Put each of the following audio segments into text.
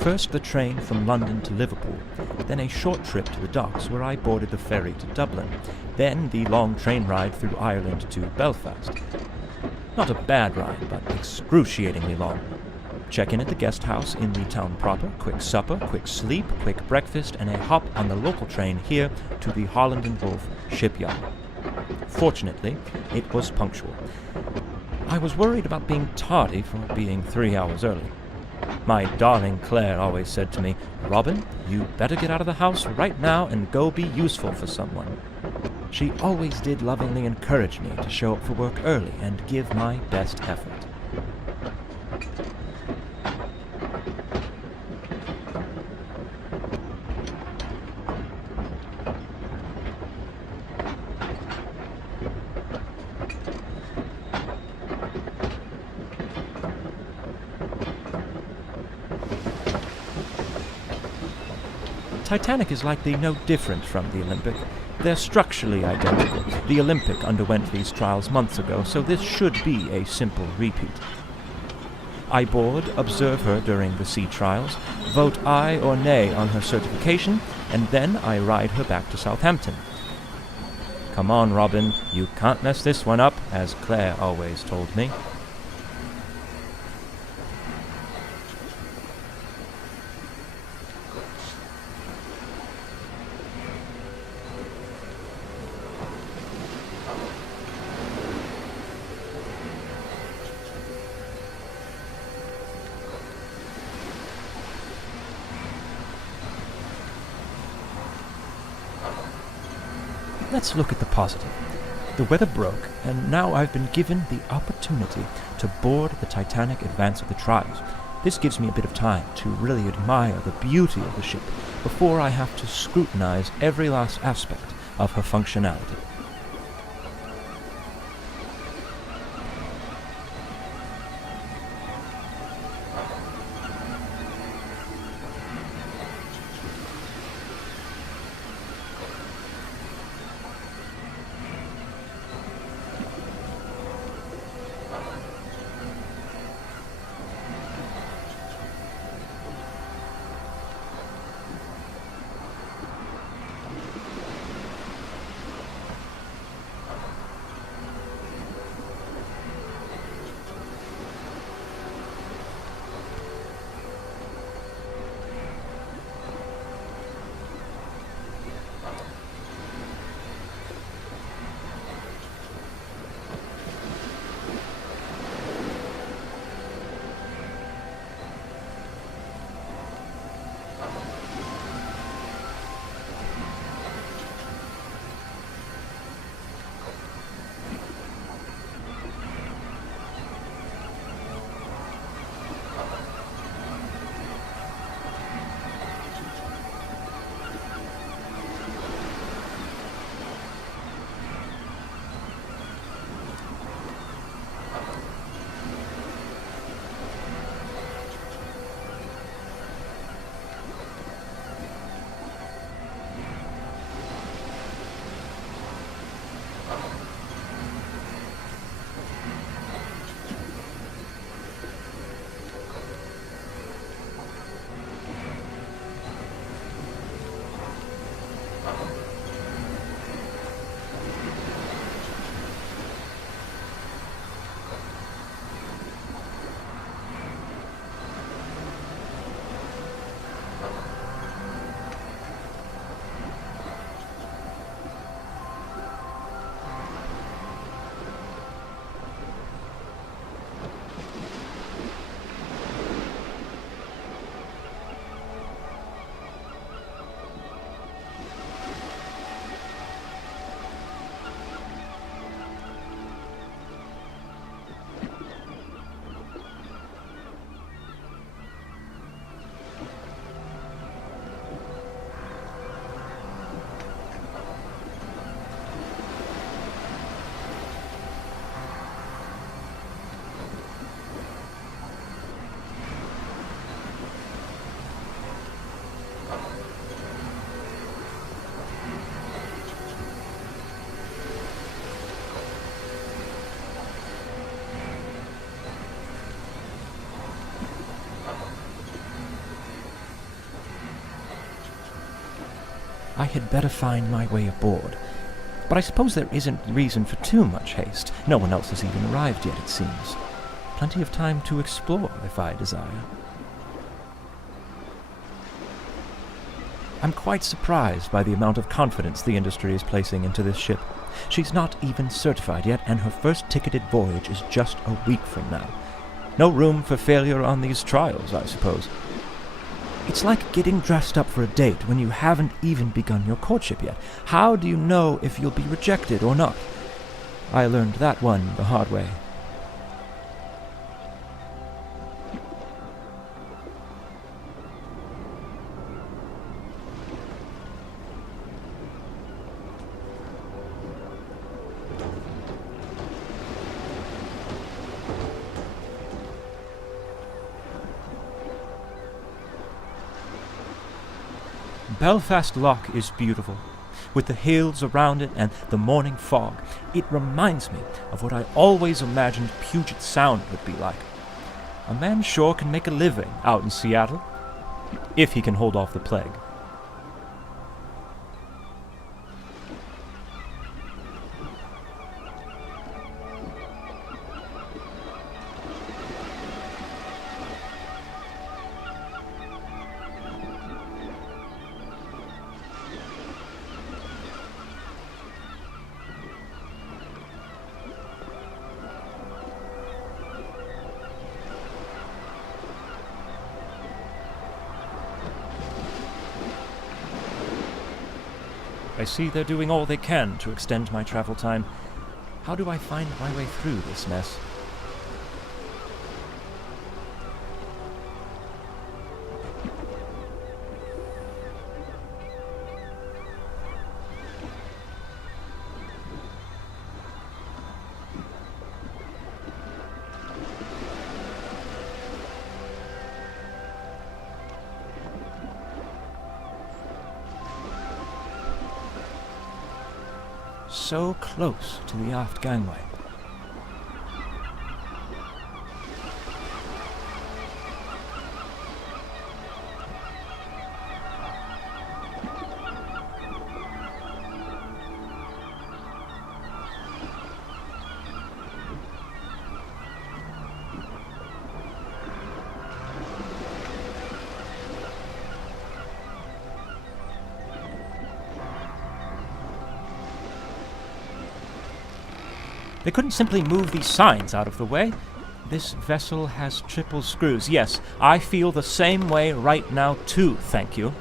First the train from London to Liverpool, then a short trip to the docks where I boarded the ferry to Dublin, then the long train ride through Ireland to Belfast. Not a bad ride, but excruciatingly long. Check-in at the guest house in the town proper, quick supper, quick sleep, quick breakfast, and a hop on the local train here to the Holland and Wolff shipyard. Fortunately, it was punctual. I was worried about being tardy for being 3 hours early. My darling Claire always said to me, "Robin, you better get out of the house right now and go be useful for someone." She always did lovingly encourage me to show up for work early and give my best effort. Titanic is likely no different from the Olympic. They're structurally identical. The Olympic underwent these trials months ago, so this should be a simple repeat. I board, observe her during the sea trials, vote aye or nay on her certification, and then I ride her back to Southampton. Come on, Robin, you can't mess this one up, as Claire always told me. Let's look at the positive. The weather broke, and now I've been given the opportunity to board the Titanic advance of the trials. This gives me a bit of time to really admire the beauty of the ship before I have to scrutinize every last aspect of her functionality. I had better find my way aboard. But I suppose there isn't reason for too much haste. No one else has even arrived yet, it seems. Plenty of time to explore, if I desire. I'm quite surprised by the amount of confidence the industry is placing into this ship. She's not even certified yet, and her first ticketed voyage is just a week from now. No room for failure on these trials, I suppose. It's like getting dressed up for a date when you haven't even begun your courtship yet. How do you know if you'll be rejected or not? I learned that one the hard way. Belfast Loch is beautiful, with the hills around it and the morning fog. It reminds me of what I always imagined Puget Sound would be like. A man sure can make a living out in Seattle, if he can hold off the plague. I see they're doing all they can to extend my travel time. How do I find my way through this mess? So close to the aft gangway. They couldn't simply move these signs out of the way. This vessel has triple screws. Yes, I feel the same way right now too, thank you.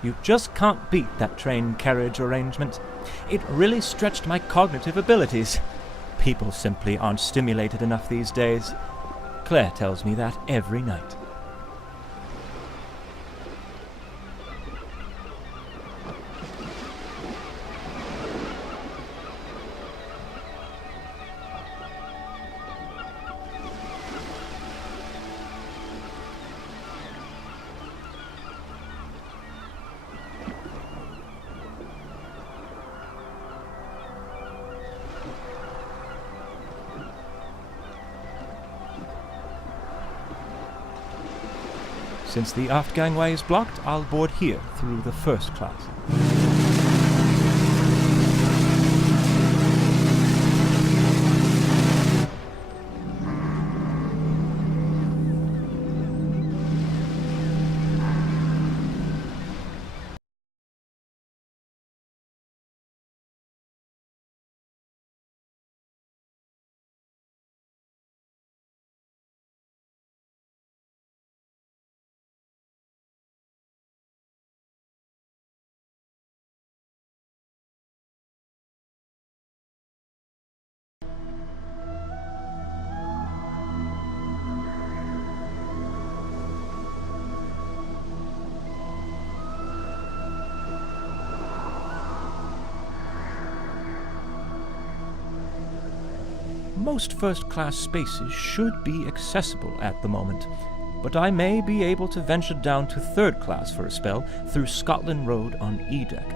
You just can't beat that train carriage arrangement. It really stretched my cognitive abilities. People simply aren't stimulated enough these days. Claire tells me that every night. Since the aft gangway is blocked, I'll board here through the first class. Most first-class spaces should be accessible at the moment, but I may be able to venture down to third class for a spell through Scotland Road on E-Deck.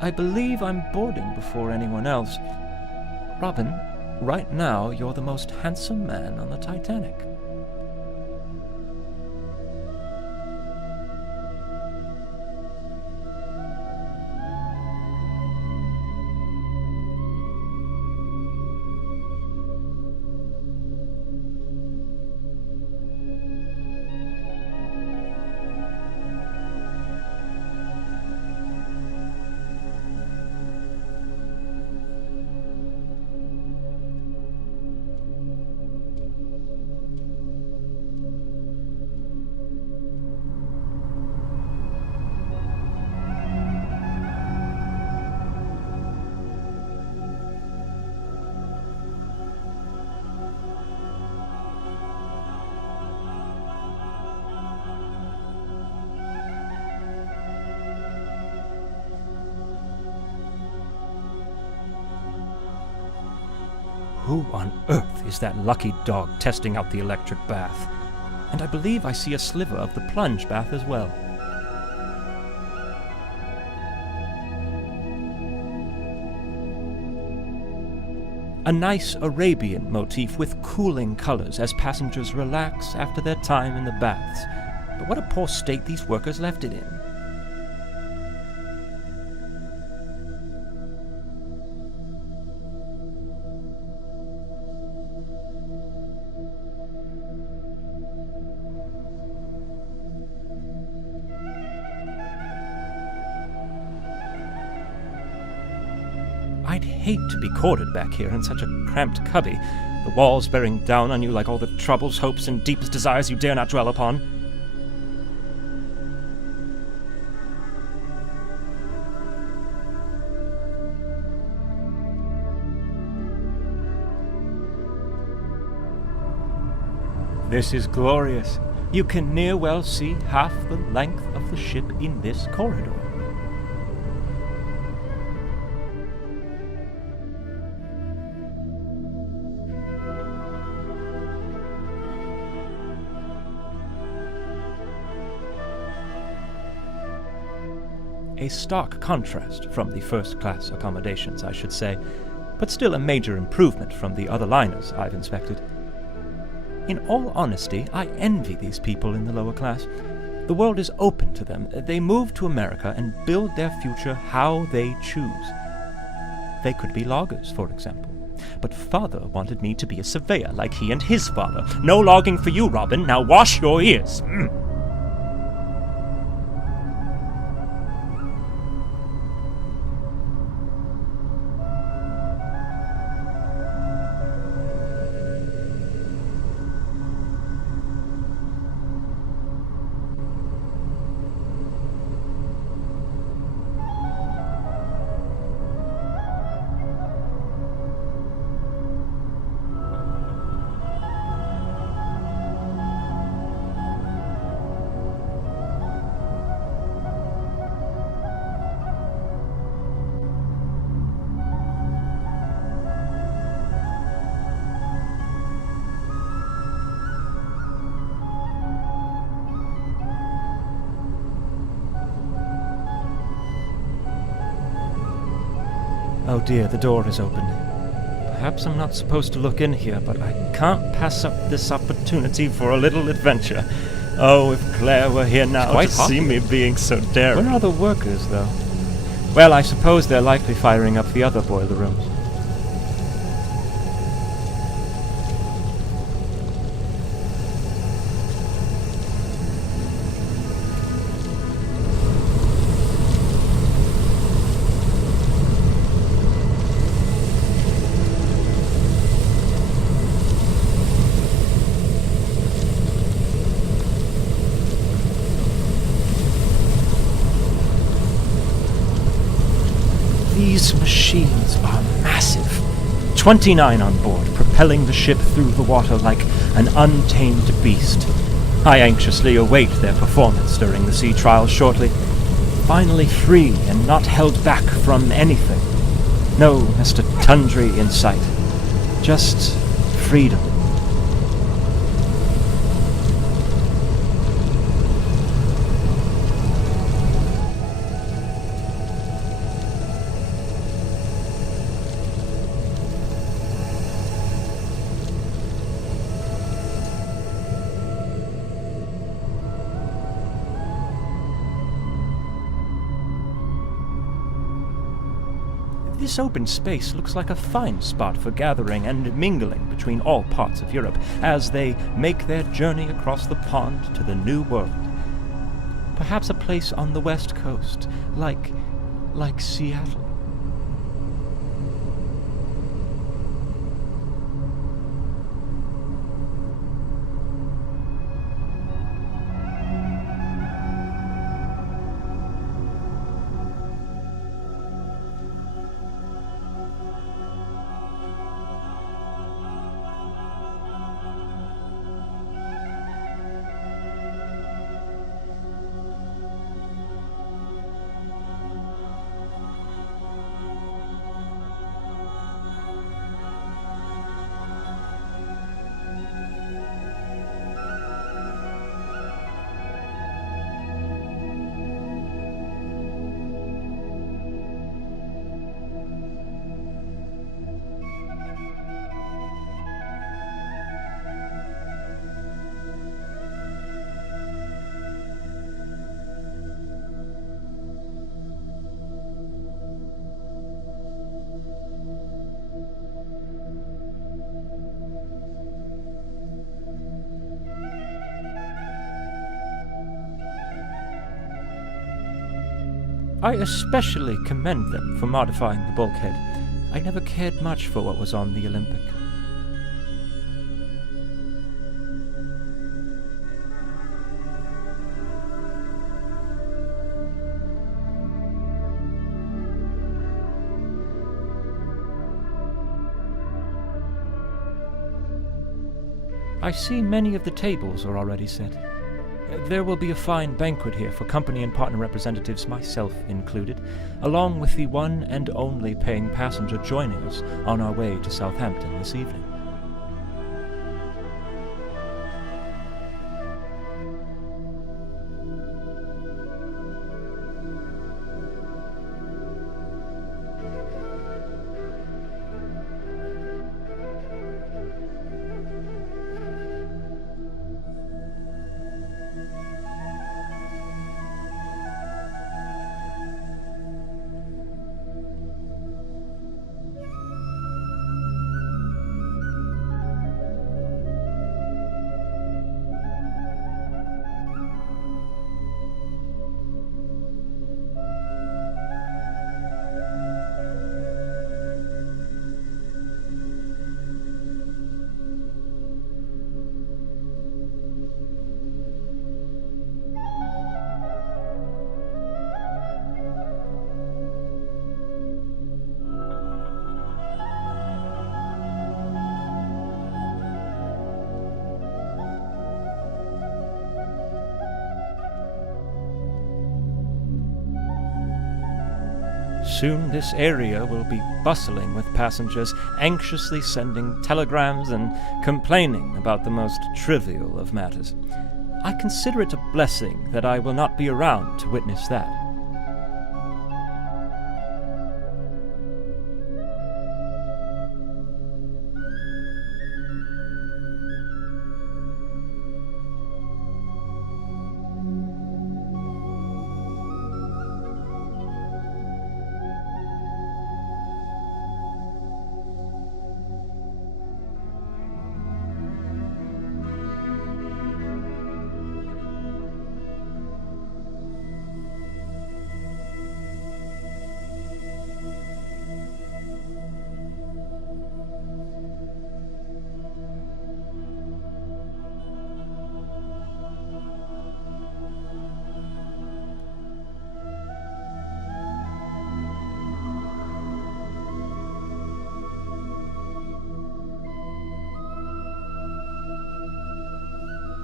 I believe I'm boarding before anyone else. Robin, right now you're the most handsome man on the Titanic. Who on earth is that lucky dog testing out the electric bath? And I believe I see a sliver of the plunge bath as well. A nice Arabian motif with cooling colors as passengers relax after their time in the baths. But what a poor state these workers left it in. I'd hate to be quartered back here in such a cramped cubby, the walls bearing down on you like all the troubles, hopes, and deepest desires you dare not dwell upon. This is glorious. You can near well see half the length of the ship in this corridor. A stark contrast from the first-class accommodations, I should say, but still a major improvement from the other liners I've inspected. In all honesty, I envy these people in the lower class. The world is open to them. They move to America and build their future how they choose. They could be loggers, for example. But father wanted me to be a surveyor like he and his father. No logging for you, Robin. Now wash your ears. Oh dear, the door is open. Perhaps I'm not supposed to look in here, but I can't pass up this opportunity for a little adventure. Oh, if Claire were here now to see me being so daring. Where are the workers, though? Well, I suppose they're likely firing up the other boiler rooms. These machines are massive. 29 on board, propelling the ship through the water like an untamed beast. I anxiously await their performance during the sea trials shortly. Finally free and not held back from anything. No Mr. Tundry in sight. Just freedom. This open space looks like a fine spot for gathering and mingling between all parts of Europe as they make their journey across the pond to the New World. Perhaps a place on the West Coast, like Seattle. I especially commend them for modifying the bulkhead. I never cared much for what was on the Olympic. I see many of the tables are already set. There will be a fine banquet here for company and partner representatives, myself included, along with the one and only paying passenger joining us on our way to Southampton this evening. Soon this area will be bustling with passengers anxiously sending telegrams and complaining about the most trivial of matters. I consider it a blessing that I will not be around to witness that.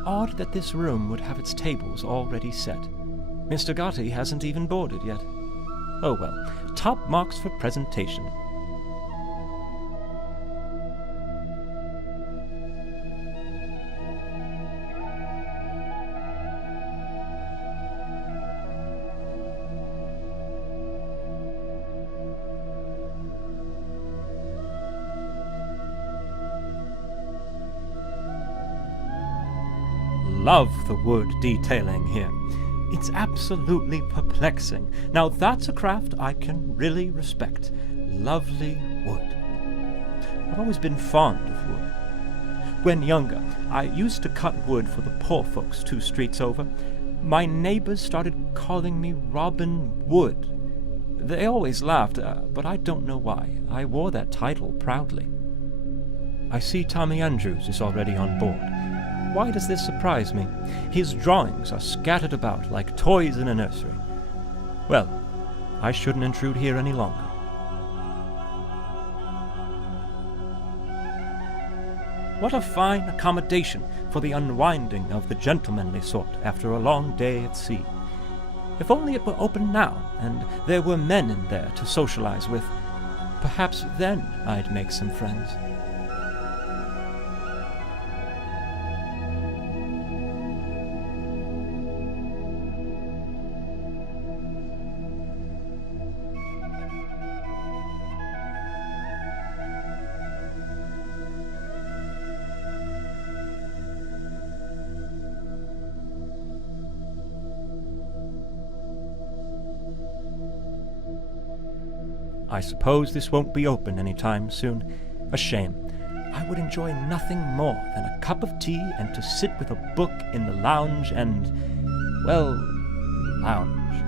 odd that this room would have its tables already set. Mr. Gotti hasn't even boarded yet. Oh well, top marks for presentation. Love the wood detailing here. It's absolutely perplexing. Now that's a craft I can really respect. Lovely wood. I've always been fond of wood. When younger, I used to cut wood for the poor folks 2 streets over. My neighbors started calling me Robin Wood. They always laughed, but I don't know why. I wore that title proudly. I see Tommy Andrews is already on board. Why does this surprise me? His drawings are scattered about like toys in a nursery. Well, I shouldn't intrude here any longer. What a fine accommodation for the unwinding of the gentlemanly sort after a long day at sea. If only it were open now, and there were men in there to socialize with. Perhaps then I'd make some friends. I suppose this won't be open any time soon. A shame. I would enjoy nothing more than a cup of tea and to sit with a book in the lounge and, well, lounge.